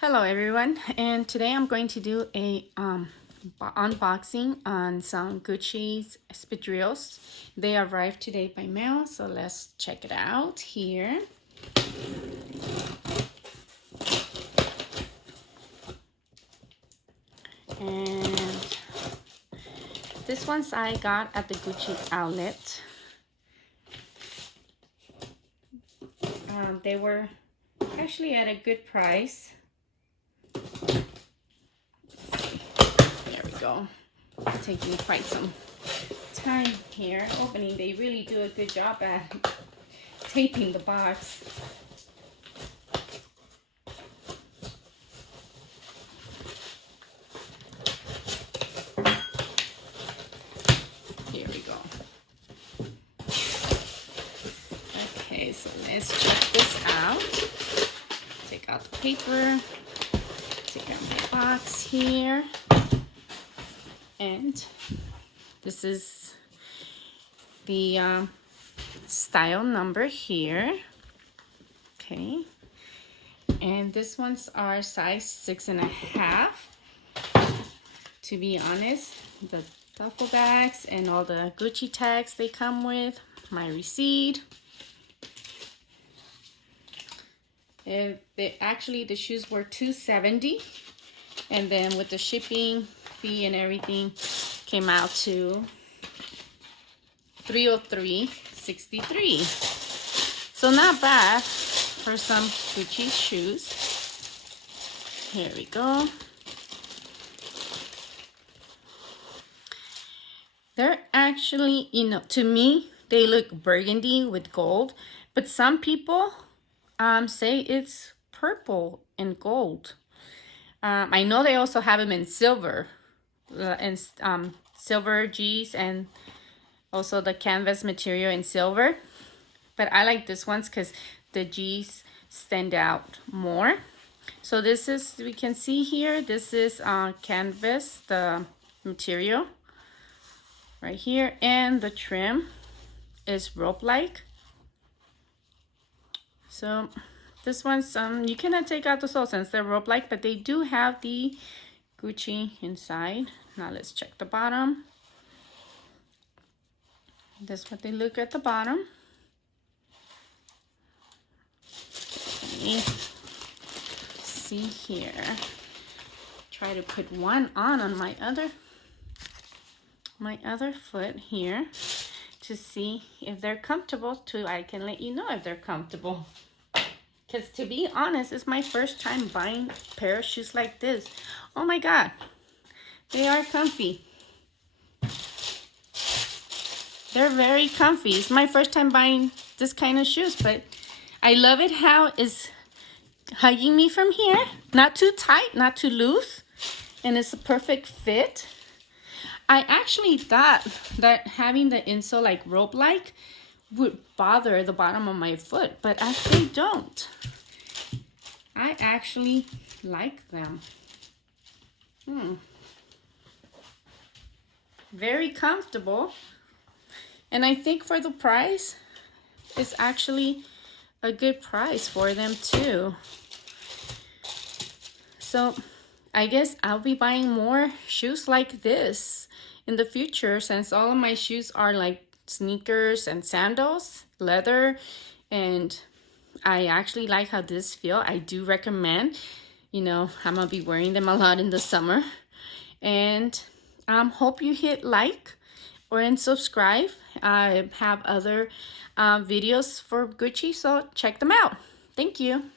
Hello everyone, and today I'm going to do a unboxing on some Gucci Espadrilles. They arrived today by mail, so let's check it out here. And this ones I got at the Gucci outlet. They were actually at a good price. There we go. Taking quite some time here opening. They really do a good job at taping the box. Here we go. Okay, so let's check this out. Take out the paper. Take out my box here. And this is the style number here. Okay. And this ones are size 6.5. To be honest, the duffel bags and all the Gucci tags they come with, my receipt. And the shoes were $270, and then with the shipping fee and everything came out to $303.63. So not bad for some Gucci shoes. Here we go. They're actually, to me, they look burgundy with gold, but some people say it's purple and gold. I know they also have them in silver, and silver G's, and also the canvas material in silver. But I like this ones because the G's stand out more. So this is, we can see here, this is canvas, the material right here, and the trim is rope-like. So this one's you cannot take out the sole since they're rope-like, but they do have the Gucci inside. Now let's check the bottom. This is what they look at the bottom. Okay. See here. Try to put one on my other foot here to see if they're comfortable. I can let you know if they're comfortable. Because to be honest, it's my first time buying a pair of shoes like this. Oh my God, they are comfy. They're very comfy. It's my first time buying this kind of shoes, but I love it how it's hugging me from here. Not too tight, not too loose, and it's a perfect fit. I actually thought that having the insole like rope-like would bother the bottom of my foot, but actually don't. I actually like them. Very comfortable, and I think for the price, it's actually a good price for them too. So I guess I'll be buying more shoes like this in the future, since all of my shoes are like sneakers and sandals, leather, and I actually like how this feel. I do recommend, I'm gonna be wearing them a lot in the summer. And hope you hit like and subscribe. I have other videos for Gucci, so check them out. Thank you.